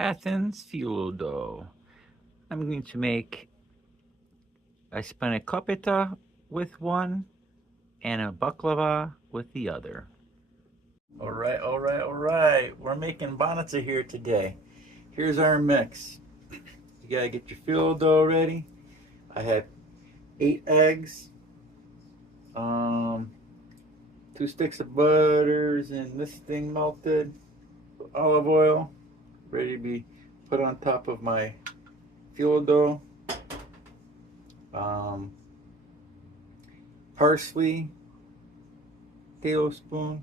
Athens phyllo dough. I'm going to make a spanakopita with one and a baklava with the other. All right, all right, all right. We're making banitsa here today. Here's our mix. You gotta get your phyllo dough ready. I have 8 eggs, um, 2 sticks of butters, and this thing melted, olive oil, ready to be put on top of my phyllo dough. Um, Parsley, tablespoon,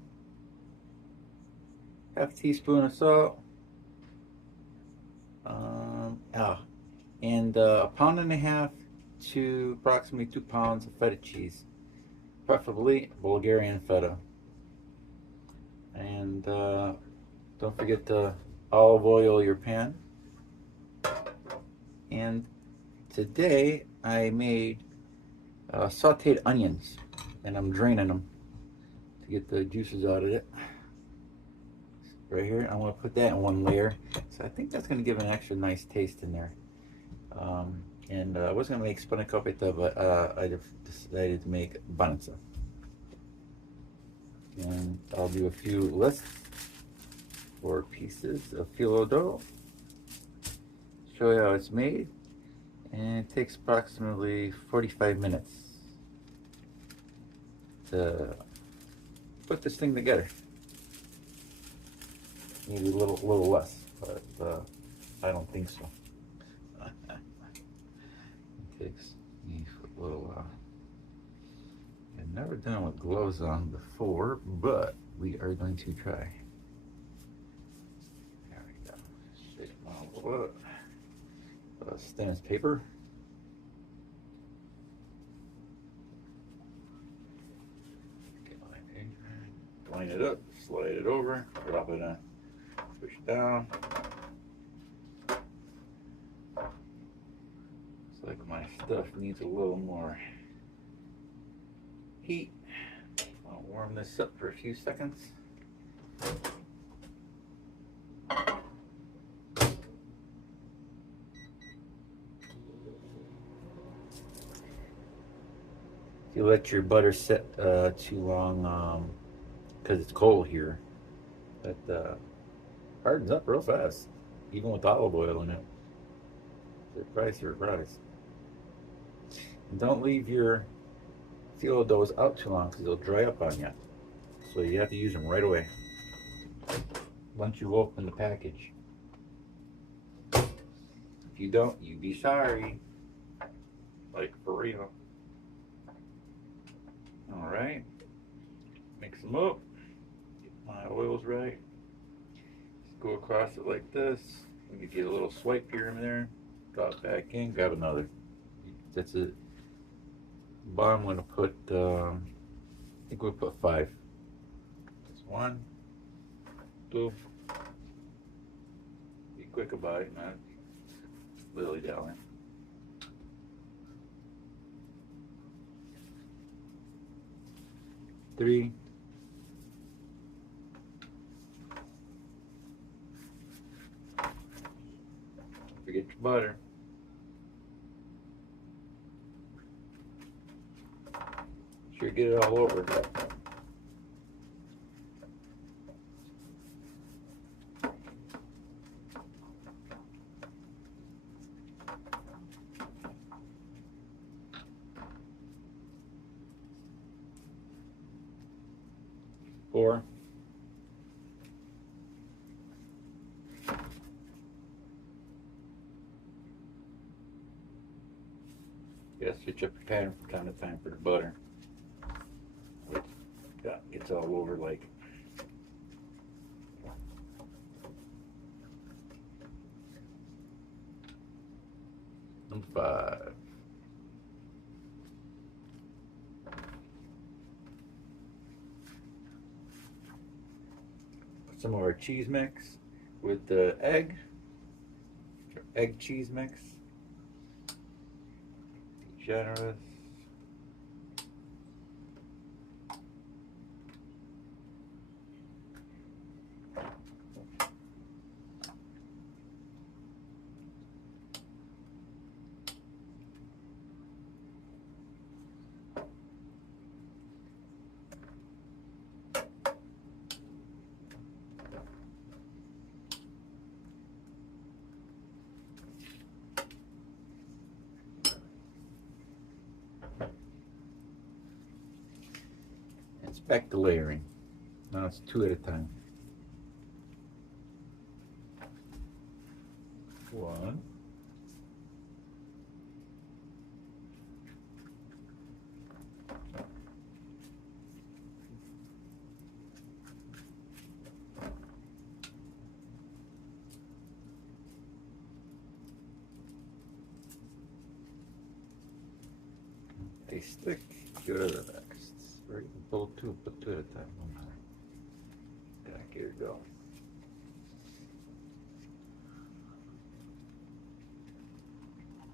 half teaspoon of salt, and a pound and a half to approximately 2 pounds of feta cheese, preferably Bulgarian feta. And don't forget to olive oil your pan. And today I made sauteed onions, and I'm draining them to get the juices out of it. Right here, I'm going to put that in one layer. So I think that's going to give an extra nice taste in there. And I was going to make spanakopita, but I decided to make banitsa. And I'll do a few lists for pieces of phyllo dough. Show you how it's made. And it takes approximately 45 minutes to put this thing together. Maybe a little less, but I don't think so. It takes me a little while. I've never done it with gloves on before, but we are going to try. There we go. Shake them out a little bit. Thin as paper. Line it up, slide it over, drop it in, push it down. Looks like my stuff needs a little more heat. I'll warm this up for a few seconds. If you let your butter sit too long, because it's cold here, it hardens up real fast, even with olive oil in it. Surprise, surprise. And don't leave your phyllo doughs out too long because they'll dry up on you. So you have to use them right away once you open the package. If you don't, you'd be sorry. Like for real. Alright. Mix them up. Get my oils right. Just go across it like this. You get a little swipe here and there. Drop back in, grab another. That's it. Bottom, I'm going to put, I think we'll put 5. That's 1, 2. Be quick about it, not lily dallying. 3. Don't forget your butter. Sure, get it all over. 4. You gotta switch up your pattern from time to time for the butter. It gets all over like. Number 5. Some of our cheese mix with the egg cheese mix. Be generous. Back to layering. Now it's 2 at a time. 1. They stick. Go to the next. Right, pull 2, put 2 at a time. Back here we go.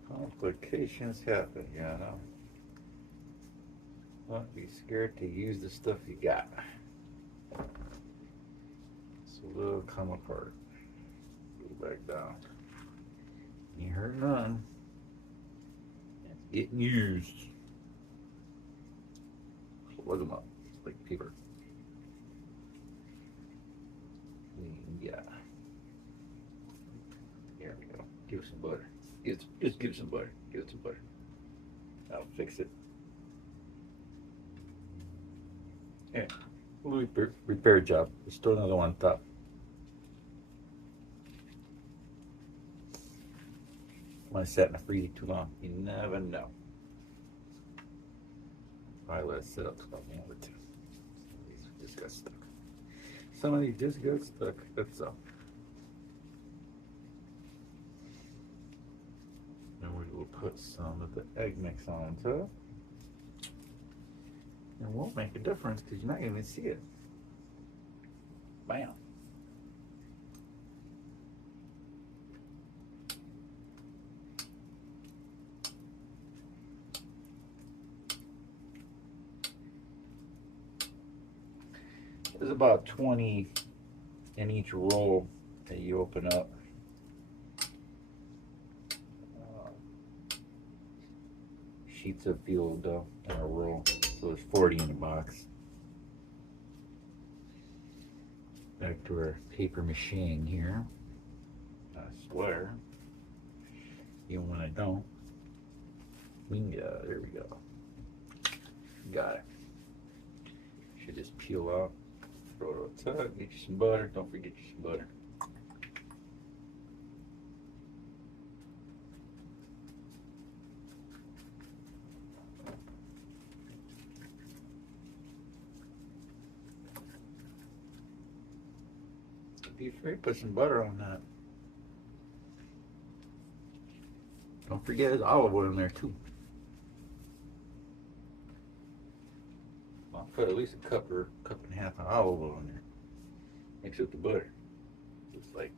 Complications happen, you know. Don't be scared to use the stuff you got. So it'll come apart. Go back down. You hurt none. It's getting used. Plug them up like paper. Yeah. Here we go. Give it some butter. Just give it some butter. Give it some butter. That'll fix it. Yeah. Little repair job. Let's throw another one on top. When I sat in the freezer too long, you never know. Probably let it sit up till the other two. These just got stuck. Some of these just got stuck. That's all. Then we will put some of the egg mix on top. It won't make a difference because you're not going to see it. Bam. There's about 20 in each roll that you open up. Sheets of veal dough in a roll. So there's 40 in the box. Back to our paper machine here. I swear. Even when I don't. Yeah, there we go. Got it. Should just peel out. Throw it on top. Get you some butter. Don't forget you some butter. Be afraid, put some butter on that. Don't forget there's olive oil in there too. I'll put at least a cup or cup and a half of olive oil in there. Mix it with the butter. It's like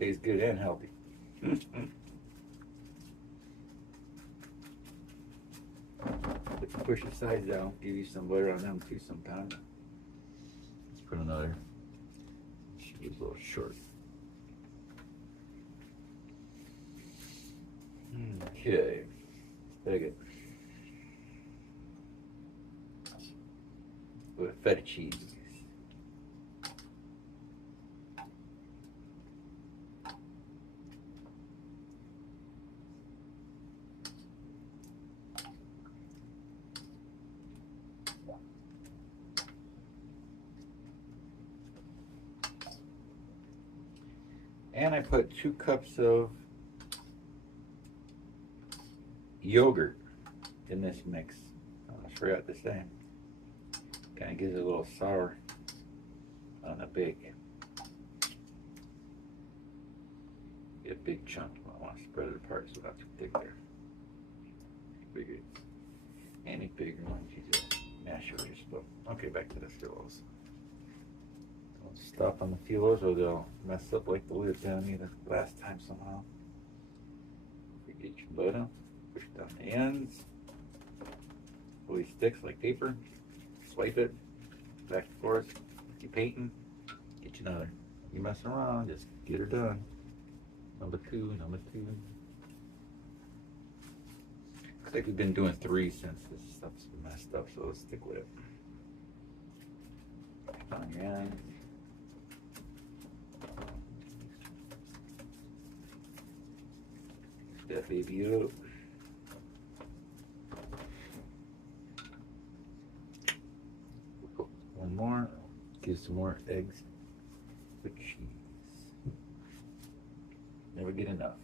tastes good and healthy. Push the sides down, give you some butter on them too sometimes. Let's put another. Should be a little short. Okay, take it. With feta cheese. And I put 2 cups of yogurt in this mix. I forgot to say. Kind of gives it a little sour on the bake. Get a big chunk. I want to spread it apart so it's not too thick there. Bigger. Any bigger ones you just mash it with your spoon. Okay, back to the filos. Don't stop on the filos or they'll mess up like the lid down me the last time somehow. Get your butter, push down the ends. Pull these sticks like paper. Swipe it back and forth. Keep painting. Get you another. You messing around, just get her done. Number 2, number 2. Looks like we've been doing 3 since this stuff's been messed up, so let's stick with it. On your end. That baby up. do some more eggs with cheese. Never get enough.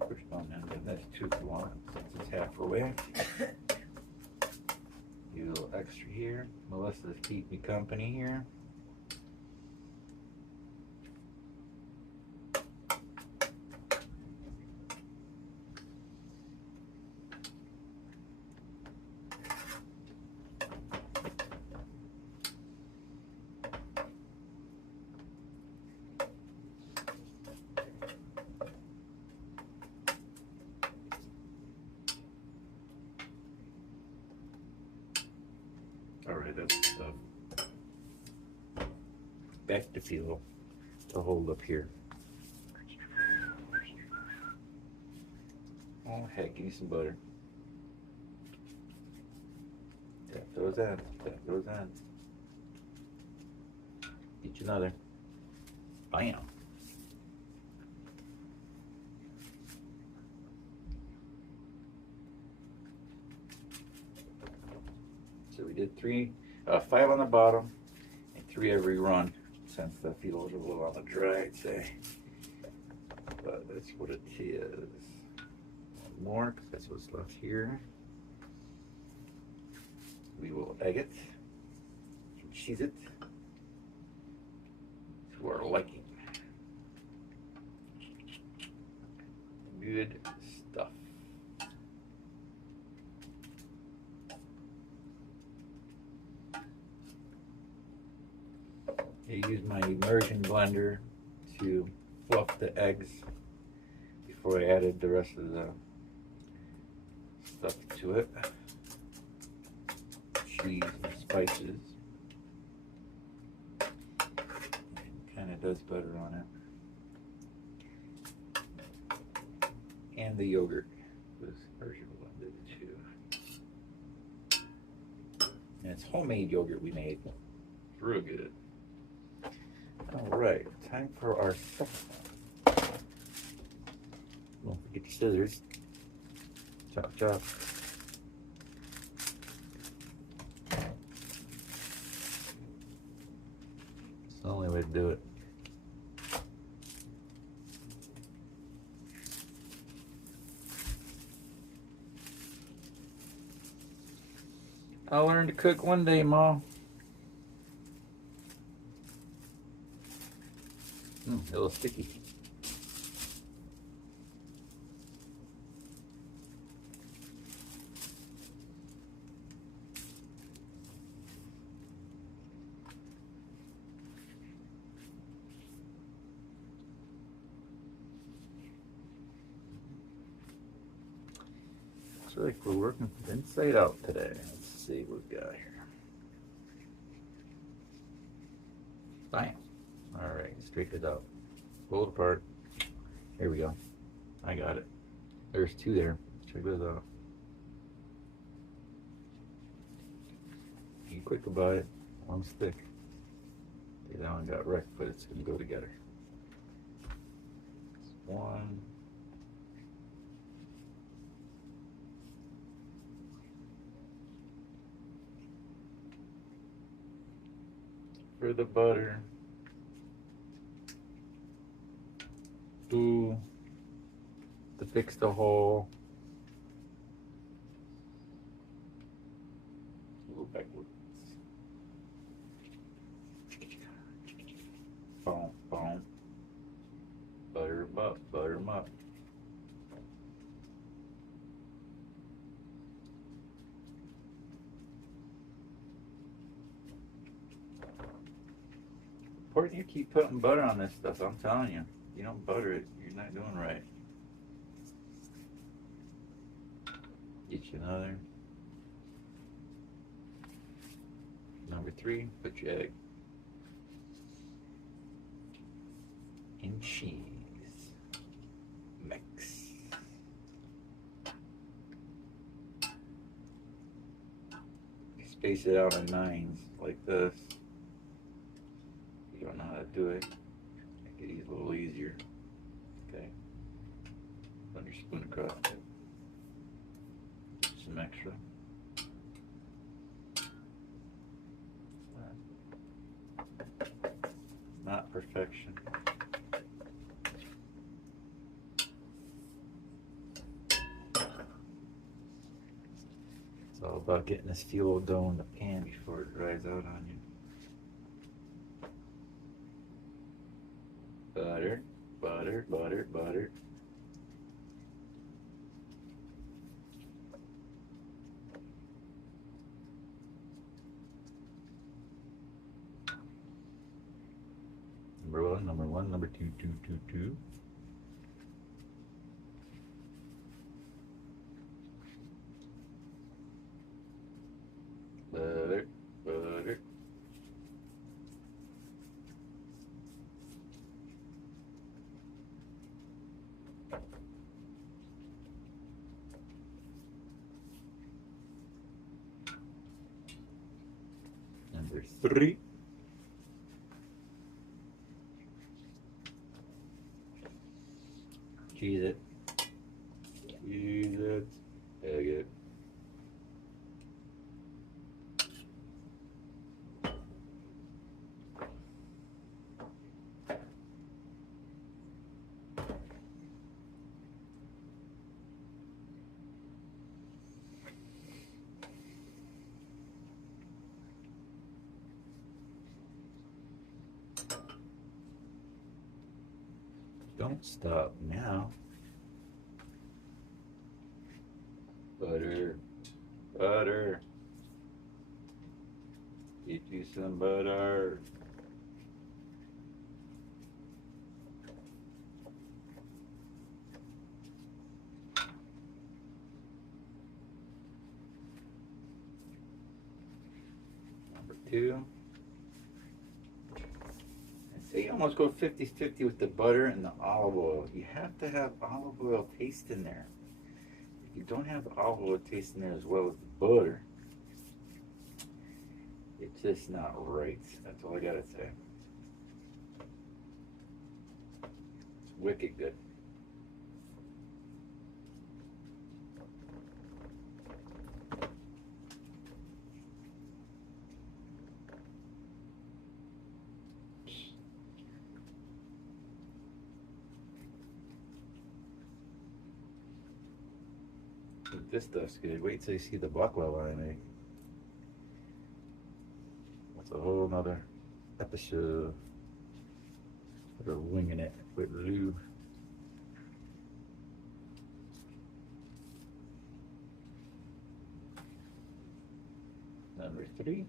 Push on down, that's 2 if you want, since it's half away. Do a little extra here. Melissa's keep me company here. Alright, that's stuff. Back to feel to hold up here. Oh heck, give me some butter. Tap those in, tap those in. Get you another. Bam. So we did 5 on the bottom and 3 every run, since the feels a little on the dry, I'd say. But that's what it is. One more, because that's what's left here. We will egg it, cheese it to our liking. Good stuff. I use my immersion blender to fluff the eggs before I added the rest of the stuff to it. Cheese and spices. Kind of does better on it. And the yogurt was immersion blended too. And it's homemade yogurt we made. It's real good. Alright, time for our second one. Don't forget your scissors. Chop, chop. It's the only way to do it. I'll learn to cook one day, Ma. A little sticky. Looks like we're working inside out today. Let's see what we got here. Bam. Alright, straighten it out. Pull it apart. Here we go. I got it. There's 2 there. Check this out. Be quick about it. One stick. Okay, that one got wrecked, but it's gonna go together. One. For the butter. 2 to fix the hole. Go backwards. Boom, boom. Butter 'em up, butter 'em up. Important you keep putting butter on this stuff, I'm telling you. You don't butter it, you're not doing right. Get you another. Number 3, put your egg. And cheese. Mix. Space it out in 9s like this. You don't do it. Make it a little easier. Okay. Run your spoon across it. Some extra. Not perfection. It's all about getting this phyllo dough in the pan before it dries out on you. Butter, butter, butter, butter. Number one, number two, two. Butter, butter. Number three. Cheese it. Cheese it. Egg it. Don't stop now. Butter, butter. Get you some butter. Number two. So you almost go 50-50 with the butter and the olive oil. You have to have olive oil taste in there. If you don't have the olive oil taste in there as well as the butter, it's just not right. That's all I gotta say. It's wicked good. This stuff's good. Wait till you see the baklava I make. That's a whole nother episode. We're winging it with lube. Number three.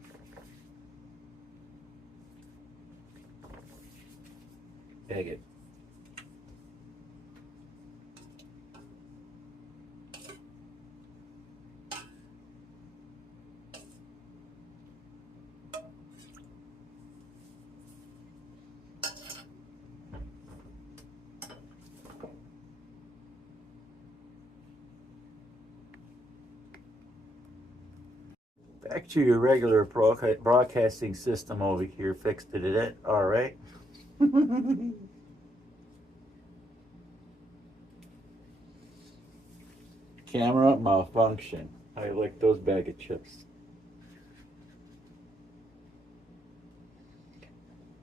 Egg it. Back to your regular broadcasting system over here. Fixed it. All right. Camera malfunction. I like those bag of chips.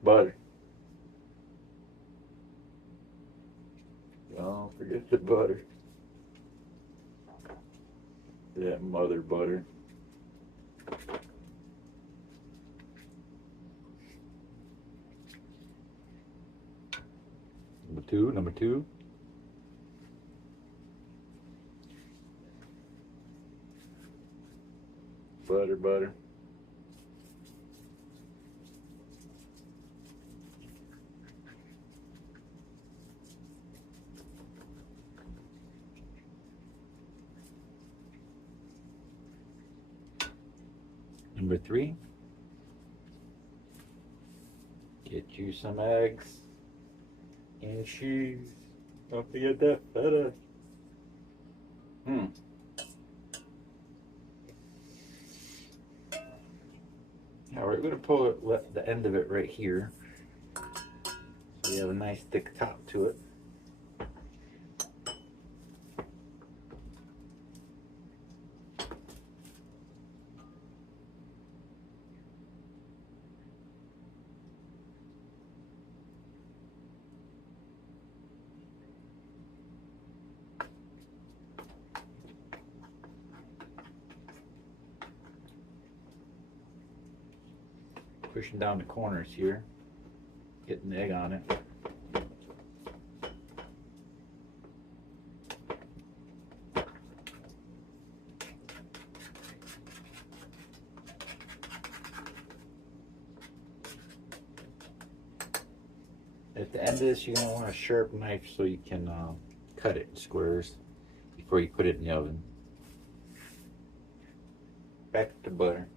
Butter. Don't forget the butter. That mother butter. Number two. Butter. Number three. Get you some eggs and cheese. Don't forget that feta. All right, we're gonna pull it, the end of it right here. You have a nice thick top to it. Pushing down the corners here, getting the egg on it. At the end of this, you're going to want a sharp knife so you can cut it in squares before you put it in the oven. Back to butter.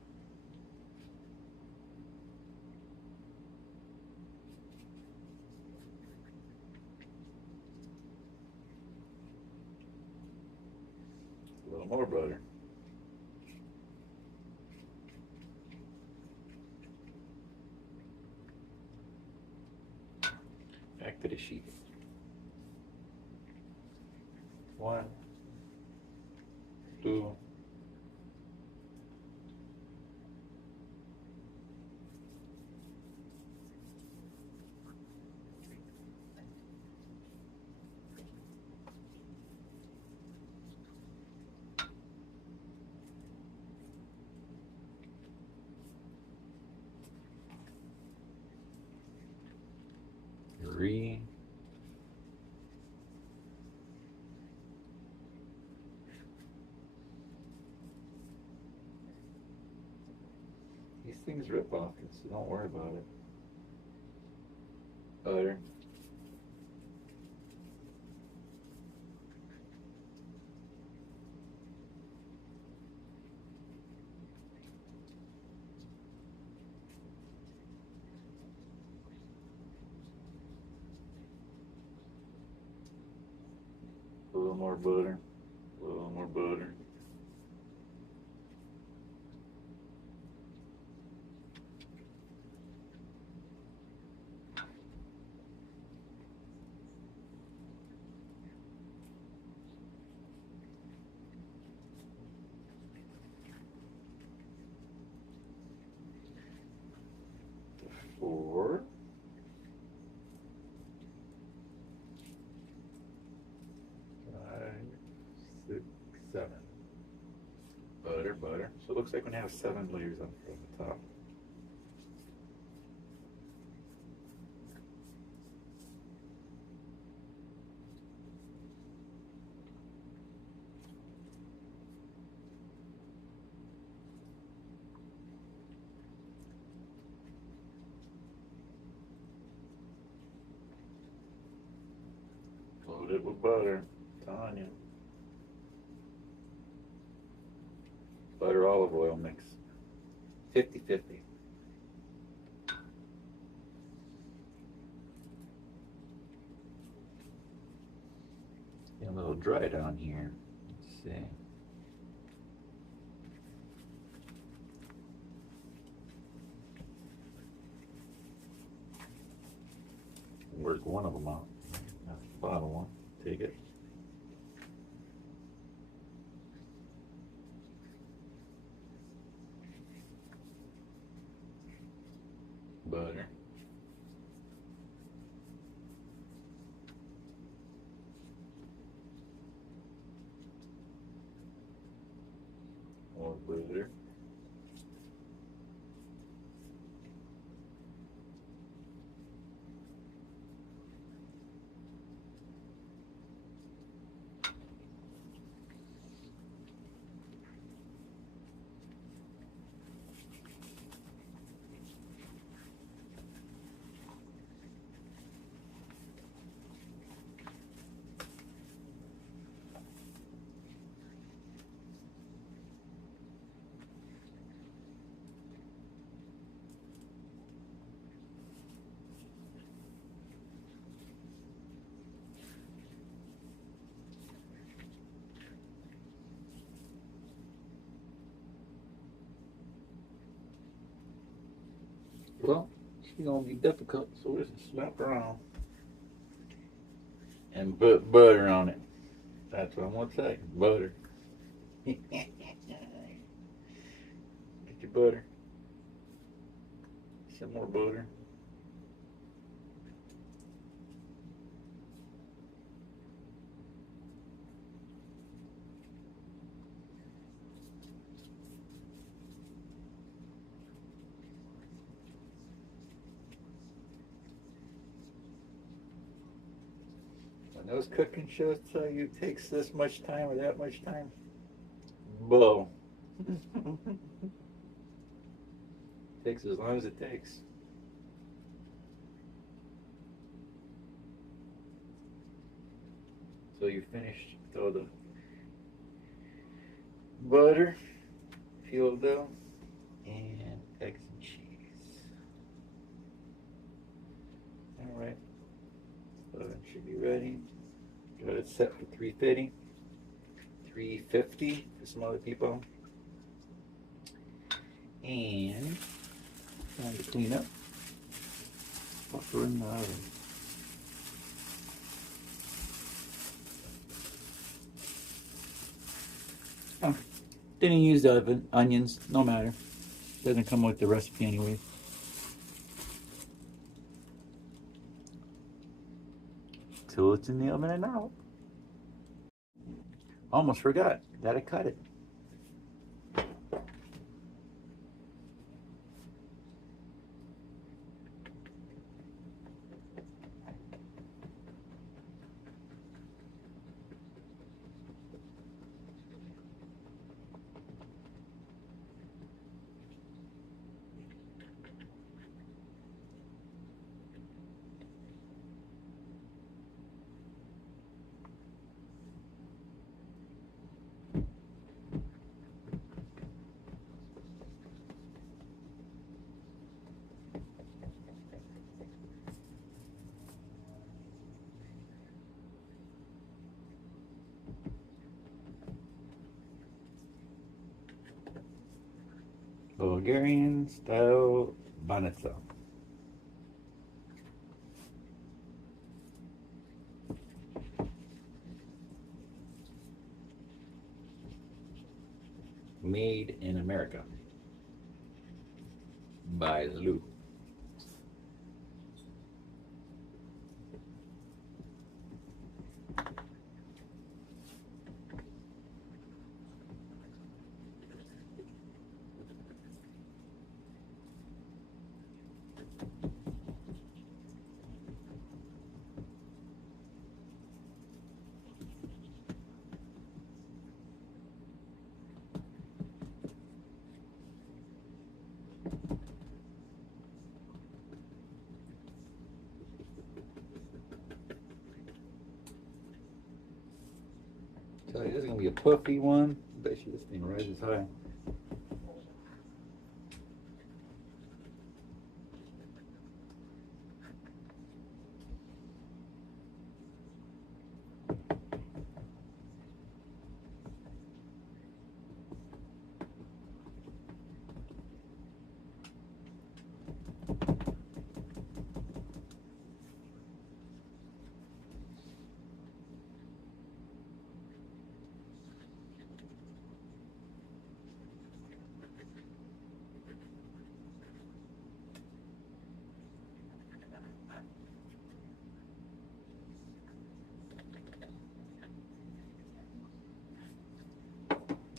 A little more butter. Back to the sheet. 1, 2, 3, 'These things rip off, so don't worry about it. Butter. A little more butter. A little more butter. Four. 5, 6, 7. Butter, butter. So it looks like we're going to have 7 layers on the top. Load it with butter. I'm telling you. Butter olive oil mix. 50-50. Get a little dry down here. Let's see. Work one of them out. That's the bottom one. Take it. Butter. More butter. Well, she's gonna be difficult, so we'll just slap around. and put butter on it. That's what I'm gonna say. Butter. Get your butter. Some more butter. When those cooking shows tell you it takes this much time or that much time, bull. Takes as long as it takes. So you finished, throw the butter, fuel dough, and eggs and cheese. Alright, so it should be ready. Got it set for 350, 350 for some other people. And time to clean up. Pop her in the oven. Oh, didn't use the onions, no matter. Doesn't come with the recipe anyway. Till it's in the oven and out. Almost forgot that I cut it. Bulgarian style banitsa. Made in America by Lou. So this is gonna be a puffy one. I bet you this thing rises high.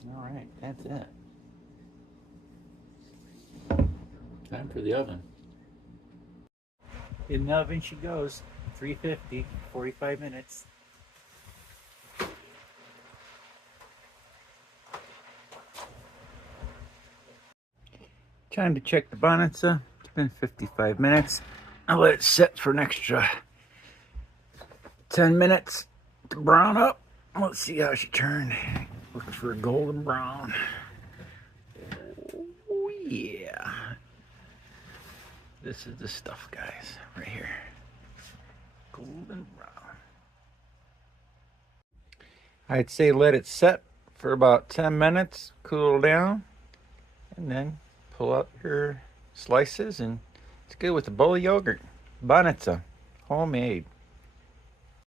All right, that's it. Time for the oven. In the oven she goes, 350, 45 minutes. Time to check the banitsa. It's been 55 minutes. I'll let it sit for an extra 10 minutes to brown up. Let's see how she turned. Looking for a golden brown. Oh yeah. This is the stuff, guys, right here. Golden brown. I'd say let it set for about 10 minutes, cool down, and then pull out your slices, and it's good with a bowl of yogurt. Banitsa, homemade.